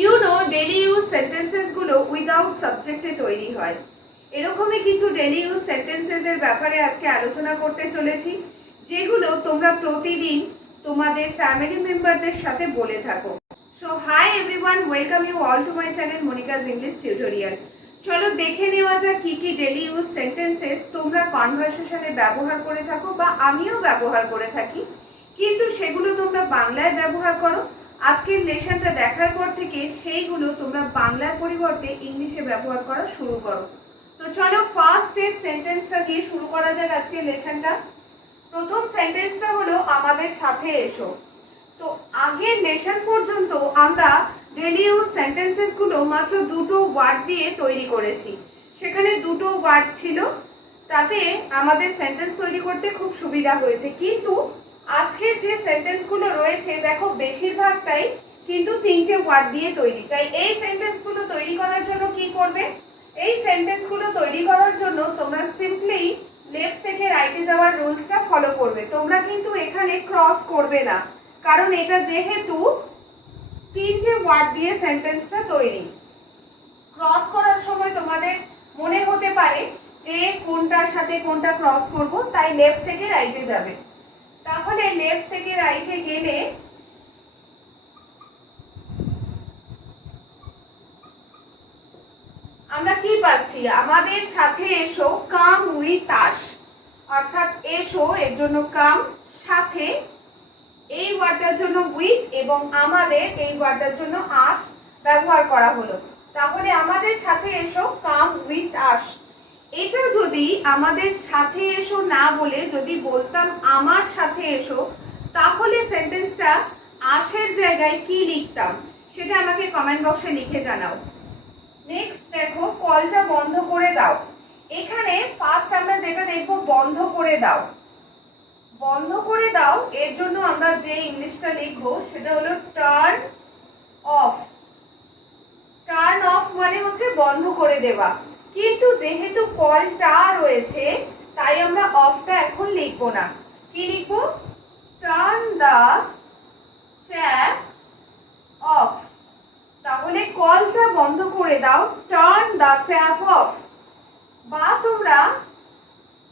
You know daily use sentences গুলো without সাবজেক্টে তৈরি হয়। এরকমই কিছু ডেইলি ইউজ সেন্টেন্সেস এর ব্যাপারে আজকে আলোচনা করতে চলেছি, যেগুলো তোমরা প্রতিদিন তোমাদের ফ্যামিলি মেম্বারদের সাথে বলে থাকো। So hi everyone, welcome you all to my channel Monica's English tutorial. চলো দেখে নেওয়া যাক কি কি ডেইলি ইউজ সেন্টেন্সেস তোমরা কনভারসেশনে ব্যবহার করে থাকো বা আমিও ব্যবহার করে থাকি, কিন্তু সেগুলো তোমরা বাংলায় ব্যবহার করো। আজকের লেসনটা দেখার পর থেকে সেইগুলো তোমরা বাংলার পরিবর্তে ইংলিশে ব্যবহার করা শুরু করো। তো চলো ফার্স্ট সেন্টেন্সটা দিয়ে শুরু করা যাক আজকের লেসনটা। প্রথম সেন্টেন্সটা হলো আমাদের সাথে এসো। তো আগের লেসন পর্যন্ত আমরা ডেইলি ইউজ সেন্টেন্সেস গুলো মাত্র দুটো ওয়ার্ড দিয়ে তৈরি করেছি। সেখানে দুটো ওয়ার্ড ছিল, তাতে আমাদের সেন্টেন্স তৈরি করতে খুব সুবিধা হয়েছে। কিন্তু আজকের যে সেন্টেন্স গুলো রয়েছে দেখো বেশিরভাগটাই কিন্তু তিনটে ওয়ার্ড দিয়ে তৈরি। তাই এই সেন্টেন্স গুলো তৈরি করার জন্য কি করবে? এই সেন্টেন্স গুলো তৈরি করার জন্য তোমরা সিম্পলি লেফট থেকে রাইটে যাওয়ার রুলসটা ফলো করবে। তোমরা কিন্তু এখানে ক্রস করবে না, কারণ এটা যেহেতু তিনটে ওয়ার্ড দিয়ে সেন্টেন্সটা তৈরি। ক্রস করার সময় তোমাদের মনে হতে পারে যে কোনটার সাথে কোনটা ক্রস করব, তাই লেফট থেকে রাইটে যাবে। তাহলে লেফট থেকে রাইটে গেলে আমরা কি পাচ্ছি? আমাদের সাথে এসো, কাম উইথ আস, অর্থাৎ এসো এর জন্য কাম, সাথে এই ওয়ার্ডটার জন্য উইথ এবং আমাদের এই ওয়ার্ডটার জন্য আস ব্যবহার করা হলো। তাহলে আমাদের সাথে এসো, কাম উইথ আস। এটা যদি আমাদের সাথে এসো না বলে যদি বলতাম আমার সাথে এসো, তাহলে সেন্টেন্সটা আসের জায়গায় কি লিখতাম সেটা আমাকে কমেন্ট বক্সে লিখে জানাও। নেক্সট দেখো, কলটা বন্ধ করে দাও। এখানে ফার্স্ট আমরা যেটা দেখবো বন্ধ করে দাও। বন্ধ করে দাও এর জন্য আমরা যে ইংলিশটা লিখবো সেটা হলো টার্ন অফ। টার্ন অফ মানে হচ্ছে বন্ধ করে দেওয়া, কিন্তু যেহেতু কলটা রয়েছে তাই আমরা অফটা এখন লিখবো না। কি লিখবো? Turn the tap off. তাহলে কলটা বন্ধ করে দাও, টার্ন দা ট্যাপ অফ। বা তোমরা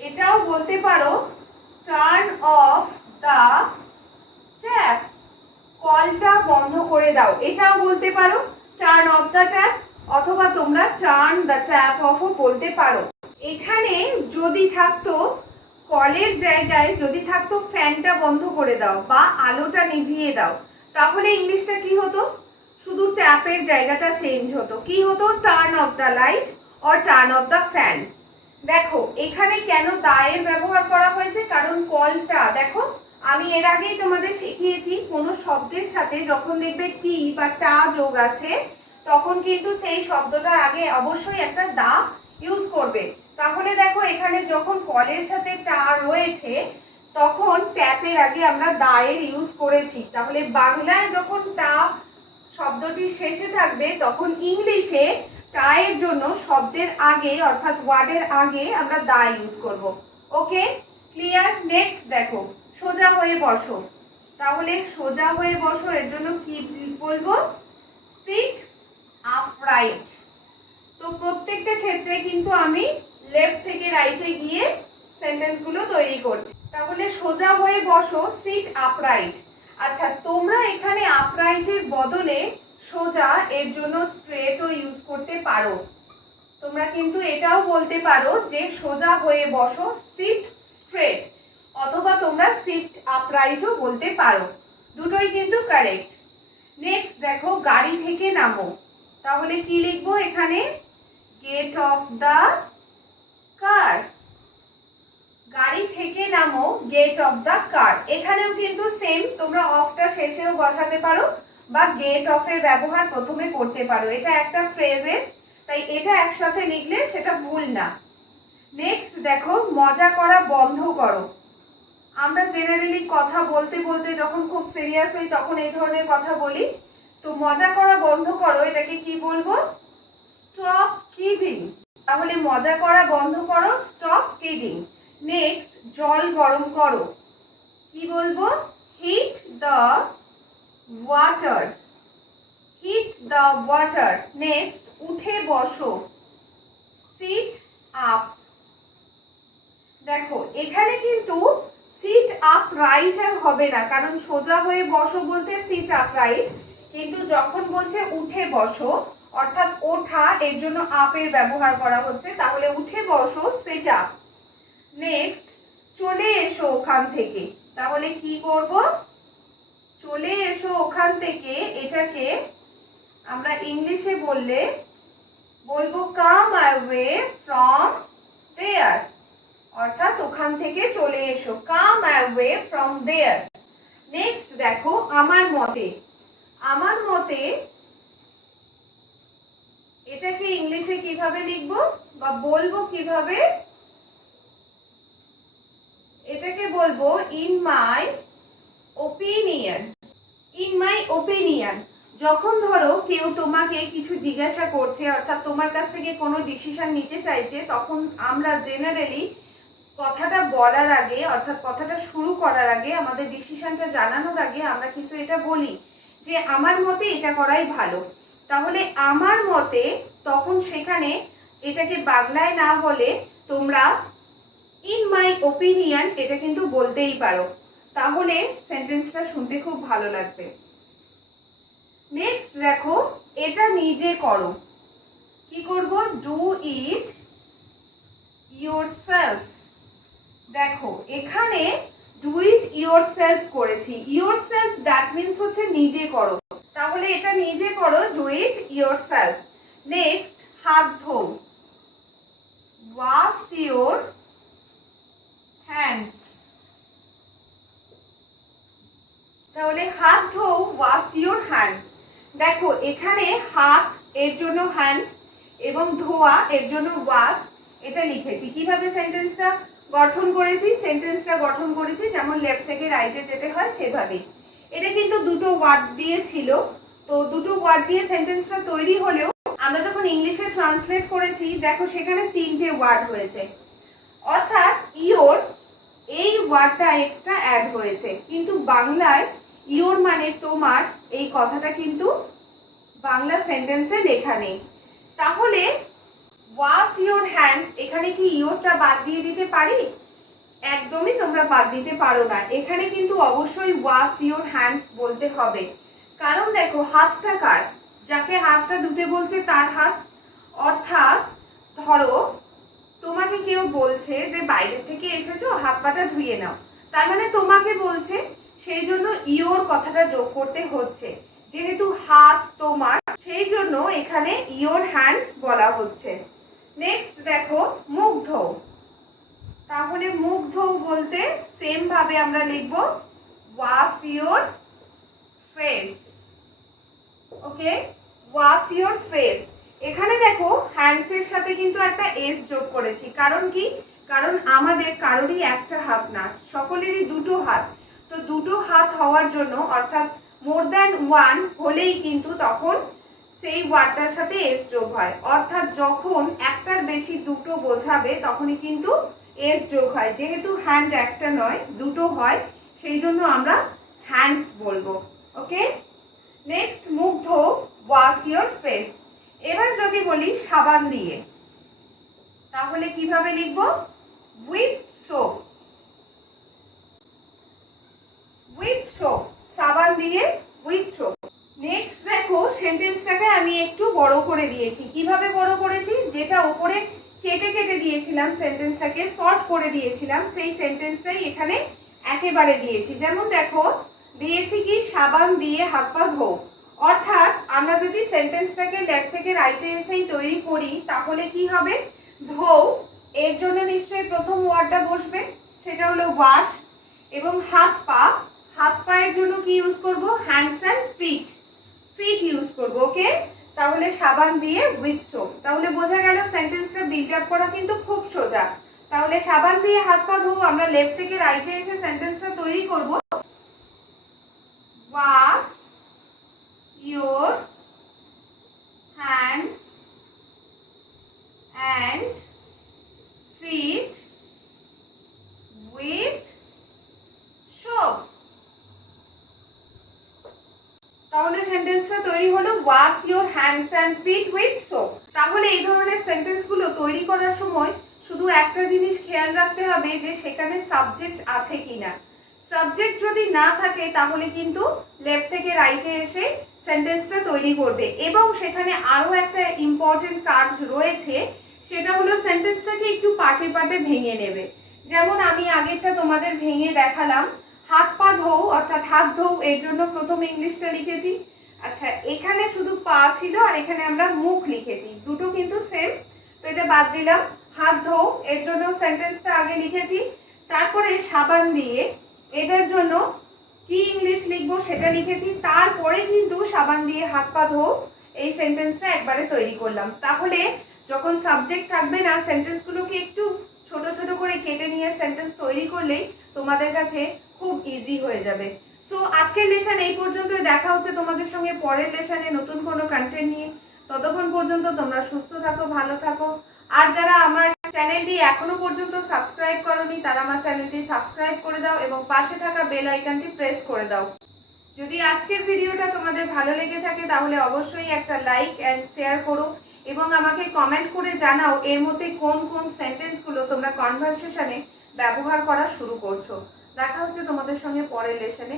এটাও বলতে পারো টার্ন অফ দা ট্যাপ। কলটা বন্ধ করে দাও, এটাও বলতে পারো টার্ন অফ দা ট্যাপ, অথবা তোমরা টার্ন দা ট্যাপ অফও বলতে পারো। এখানে যদি থাকতো কলের জায়গায় যদি থাকতো ফ্যানটা বন্ধ করে দাও বা আলোটা নিভিয়ে দাও, তাহলে ইংলিশটা কি হতো? শুধু ট্যাপের জায়গাটা চেঞ্জ হতো। কি হতো? Turn off the light or turn off the fan. দেখো এখানে কেন দা এর ব্যবহার করা হয়েছে? কারণ কলটা দেখো, আমি এর আগেই তোমাদের শিখিয়েছি কোনো শব্দের সাথে যখন দেখবে টি বা টা যোগ আছে তখন কিন্তু সেই শব্দটার আগে অবশ্যই একটা দা ইউজ করবে। তাহলে দেখো এখানে যখন কলের সাথে টা রয়েছে তখন ট্যাপের আগে আমরা দা এর ইউজ করেছি। তাহলে বাংলায় যখন টা শব্দটি শেষে থাকবে তখন ইংলিশে টা এর জন্য শব্দের আগে অর্থাৎ ওয়ার্ডের আগে আমরা দা ইউজ করব। ওকে, ক্লিয়ার? নেক্সট দেখো, সোজা হয়ে বসো। তাহলে সোজা হয়ে বসো এর জন্য কি বলবো? Sit upright. তো প্রত্যেকটা ক্ষেত্রে কিন্তু আমি লেফট থেকে রাইটে গিয়ে সেন্টেন্সগুলো তৈরি করছি। তাহলে সোজা হয়ে বসো, সিট আপরাইট। আচ্ছা, তোমরা এখানে আপরাইটের বদলে সোজা এর জন্য স্ট্রেটও ইউজ করতে পারো। তোমরা কিন্তু এটাও বলতে পারো যে সোজা হয়ে বসো, সিট স্ট্রেট, অথবা তোমরা সিট আপরাইটও বলতে পারো। দুটোই কিন্তু কারেক্ট। নেক্সট দেখো, গাড়ি থেকে নামো। তাহলে কি লিখবো এখানে? গেট অফ দা কার। গাড়ি থেকে নামো, গেট অফ দা কার। এখানেও কিন্তু সেম, তোমরা অফটা শেষেও বসাতে পারো বা গেট অফ এর ব্যবহার প্রথমে করতে পারো। এটা একটা ফ্রেজেস, তাই এটা একসাথে লিখলে সেটা ভুল না। নেক্সট দেখো, মজা করা বন্ধ করো। আমরা জেনারেলি কথা বলতে বলতে যখন খুব সিরিয়াস হই তখন এই ধরনের কথা বলি। তো মজা করা বন্ধ করো এটাকে কি বলবো? Stop kidding. তাহলে মজা করা বন্ধ করো, স্টপ কিডিং। নেক্সট, জল গরম করো। কি বলবো? Heat the water. Heat the the water. Next, উঠে বসো, সিট আপ। দেখো এখানে কিন্তু সিট আপ রাইট আর হবে না, কারণ সোজা হয়ে বসো বলতে সিট আপ রাইট, কিন্তু যখন বলছে উঠে বসো অর্থাৎ ওঠা, এর জন্য আপের ব্যবহার করা হচ্ছে, তাহলে উঠে বসো সিট আপ। নেক্সট, চলে এসো ওখান থেকে। তাহলে কি করব? চলে এসো ওখান থেকে, এটাকে আমরা ইংলিশে বলবো কাম অ্যাওয়ে ফ্রম দেয়ার, অর্থাৎ ওখান থেকে চলে এসো, কাম অ্যাওয়ে ফ্রম দেয়ার। নেক্সট দেখো, আমার মতে। আমার মতে এটাকে ইংলিশে কিভাবে লিখবো বা বলবো কিভাবে? এটাকে বলবো in my opinion. In my opinion. যখন ধরো কেউ তোমাকে কিছু জিজ্ঞাসা করছে, অর্থাৎ তোমার কাছ থেকে কোনো ডিসিশন নিতে চাইছে, তখন আমরা জেনারেলি কথাটা বলার আগে, অর্থাৎ কথাটা শুরু করার আগে, আমাদের ডিসিশনটা জানানোর আগে আমরা কিন্তু এটা বলি যে আমার মতে এটা করাই ভালো। তাহলে আমার মতে, তখন সেখানে এটাকে বাংলায় না বলে তোমরা ইন মাই ওপিনিয়ন এটা কিন্তু বলতেই পারো, তাহলে সেন্টেন্সটা শুনতে খুব ভালো লাগবে। নেক্সট দেখো, এটা নিজে করো। কি করব? Do it yourself. দেখো এখানে ডু ইট ইয়োরসেলফ করেছি। ইয়োরসেলফ দ্যাট মিন্স হচ্ছে নিজে করো, তাহলে এটা নিজে করো, ডু ইট ইয়োরসেলফ। নেক্সট, হাত ধো, ওয়াশ ইয়োর হ্যান্ডস। তাহলে হাত ধো, ওয়াশ ইয়োর হ্যান্ডস। দেখো এখানে হাত এর জন্য হ্যান্ডস এবং ধোয়া এর জন্য ওয়াশ, এটা লিখেছি। কিভাবে সেন্টেন্সটা গঠন করেছি? সেন্টেন্সটা গঠন করেছি যেমন লেফট থেকে রাইটে যেতে হয় সেভাবে। এটা কিন্তু দুটো ওয়ার্ড দিয়ে ছিল, তো দুটো ওয়ার্ড দিয়ে সেন্টেন্সটা তৈরি হলেও আমরা যখন ইংলিশে ট্রান্সলেট করেছি, দেখো সেখানে তিনটে ওয়ার্ড হয়েছে, অর্থাৎ ইয়োর এই ওয়ার্ডটা এক্সট্রা অ্যাড হয়েছে, কিন্তু বাংলায় ইয়োর মানে তোমার, এই কথাটা কিন্তু বাংলা সেন্টেন্সে লেখা নেই। তাহলে ওয়াশ ইয়োর হ্যান্ডস, এখানে কি ইয়োরটা বাদ দিয়ে দিতে পারি? একদমই তোমরা বাদ দিতে পারো না, এখানে কিন্তু অবশ্যই ওয়াশ ইয়োর হ্যান্ডস বলতে হবে। কারণ দেখো হাতটা কার? যাকে হাতটা ধুতে বলছে তার হাত। অর্থাৎ ধরো তোমাকে কেউ বলছে যে বাইরে থেকে এসেছো, হাত পাটা ধুয়ে নাও, তার মানে তোমাকে বলছে, সেই জন্য ইয়োর কথাটা যোগ করতে হচ্ছে। যেহেতু হাত তোমার, সেই জন্য এখানে ইয়োর হ্যান্ডস বলা হচ্ছে। নেক্সট দেখো, মুখ ধো। তাহলে মুখ ধো বলতে সেম ভাবে আমরা লিখব wash your face. Okay, wash your face. এখানে দেখো হ্যান্ডস এর সাথে কিন্তু একটা এস যোগ করেছি। কারণ কি? কারণ আমাদের কারোরই একটা হাত না, সকলেরই দুটো হাত। তো দুটো হাত হওয়ার জন্য, অর্থাৎ মোর দ্যান ওয়ান হলেই কিন্তু তখন সেই ওয়ার্ডটার সাথে এস যোগ হয়। অর্থাৎ যখন একটার বেশি দুটো বোঝাবে তখনই কিন্তু এস যোগ হয়। যেহেতু হ্যান্ড একটা নয়, দুটো হয়, সেই জন্য আমরা হ্যান্ডস বলবো। ওকে, নেক্সট, মুখ ধো, ওয়াশ ইয়োর ফেস। এবার যদি বলি সাবান দিয়ে, তাহলে কিভাবে লিখবো? With soap. উইথ সোপ, সাবান দিয়ে উইথ সোপ। নেক্সট দেখো, সেন্টেন্সটাকে আমি একটু বড় করে দিয়েছি। কিভাবে বড় করেছি? যেটা উপরে কেটে কেটে দিয়েছিলাম, সেন্টেন্সটাকে শর্ট করে দিয়েছিলাম, সেই সেন্টেন্সটাই এখানে একেবারে দিয়েছি। যেমন দেখো দিয়েছি কি, সাবান দিয়ে হাত পা ধো। অর্থাৎ আমরা যদি সেন্টেন্সটাকে লেফট থেকে রাইটে এসেই তৈরি করি, তাহলে কি হবে? ধো এর জন্য নিশ্চয়ই প্রথম ওয়ার্ডটা বসবে, সেটা হলো ওয়াশ। এবং হাত পা, হাত পায়ের জন্য কি ইউজ করব? Hands and feet. Feet use করব। ওকে, তাহলে সাবান দিয়ে উইথ সোপ। তাহলে বোঝা গেল সেন্টেন্সটা বিল্ড আপ করা কিন্তু খুব সোজা। তাহলে সাবান দিয়ে হাত পা ধো, আমরা লেফট থেকে রাইটে এসে সেন্টেন্সটা তৈরি করব। Wash your hands and feet with soap. তাহলে সেন্টেন্সটা তৈরি হলো wash your hands and feet with soap. তাহলে এই ধরনের সেন্টেন্সগুলো তৈরি করার সময় শুধু একটা জিনিস খেয়াল রাখতে হবে যে সেখানে সাবজেক্ট আছে কিনা। সাবজেক্ট যদি না থাকে তাহলে কিন্তু লেফট থেকে রাইটে এসে সেন্টেন্সটা তৈরি করবে। এবং সেখানে আরো একটা ইম্পর্টেন্ট কাজ রয়েছে, সেটা হলো সেন্টেন্সটাকে একটু পার্টে পার্টে ভেঙে নেবে। যেমন আমি আগেরটা তোমাদের ভেঙে দেখালাম, হাত পা ধোও অর্থাৎ হাত ধোও এর জন্য প্রথম ইংলিশটা লিখেছি। আচ্ছা, এখানে শুধু পা ছিল আর এখানে আমরা মুখ লিখেছি, দুটো কিন্তু সেম, তো এটা বাদ দিলাম। হাত ধোও এর জন্য সেন্টেন্সটা আগে লিখেছি, তারপরে সাবান দিয়ে এটার জন্য কি ইংলিশ লিখবো সেটা লিখেছি, তারপরে কিন্তু সাবান দিয়ে হাত পা ধোও এই সেন্টেন্সটা একবারে তৈরি করলাম। তাহলে যখন সাবজেক্ট থাকবে না, সেন্টেন্সগুলোকে একটু ছোট ছোট করে কেটে নিয়ে সেন্টেন্স তৈরি করলেই তোমাদের কাছে খুব ইজি হয়ে যাবে। সো আজকের লেসন এই পর্যন্তই। দেখা হচ্ছে তোমাদের সঙ্গে পরের লেসনে নতুন কোনো কন্টেন্ট নিয়ে। ততক্ষণ পর্যন্ত তোমরা সুস্থ থাকো, ভালো থাকো। আর যারা আমার চ্যানেলটি এখনো পর্যন্ত সাবস্ক্রাইব করোনি তারা আমার চ্যানেলটি সাবস্ক্রাইব করে দাও এবং পাশে থাকা বেল আইকনটি প্রেস করে দাও। যদি আজকের ভিডিওটা তোমাদের ভালো লেগে থাকে তাহলে অবশ্যই একটা লাইক অ্যান্ড শেয়ার করো এবং আমাকে কমেন্ট করে জানাও এর মধ্যে কোন কোন সেন্টেন্সগুলো তোমরা কনভারসেশনে ব্যবহার করা শুরু করছো। দেখা হচ্ছে তোমাদের সঙ্গে পরের লেসনে।